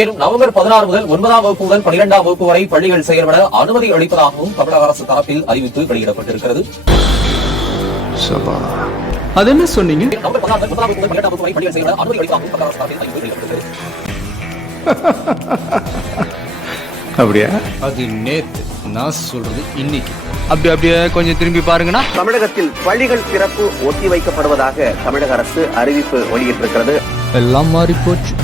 மேலும் நவம்பர் 16 முதல் 9ஆம் வகுப்புடன் 12ஆம் வகுப்பு வரை பள்ளிகள் செயல்பட அனுமதி அளிப்பதாகவும் தமிழக அரசு தரப்பில் அறிவிப்பு வெளியிடப்பட்டிருக்கிறது. அது என்ன சொன்னீங்க? நவம்பர் 16 முதல் 9ஆம் வகுப்பு 12ஆம் வகுப்பு வரை பள்ளிகள் செயல்பட அனுமதி அளிப்பதாகவும் தமிழக அரசு தரப்பில் அறிவிப்பு வெளியிடப்பட்டிருக்கிறது. அப்படியா? அது நேத்து, நான் சொல்றது இன்னைக்கு. அப்படியே கொஞ்சம் திரும்பி பாருங்கன்னா, தமிழகத்தில் பள்ளிகள் திறப்பு ஒத்திவைக்கப்படுவதாக தமிழக அரசு அறிவிப்பு வெளியிட்டிருக்கிறது. எல்லாம் மாறி போச்சு.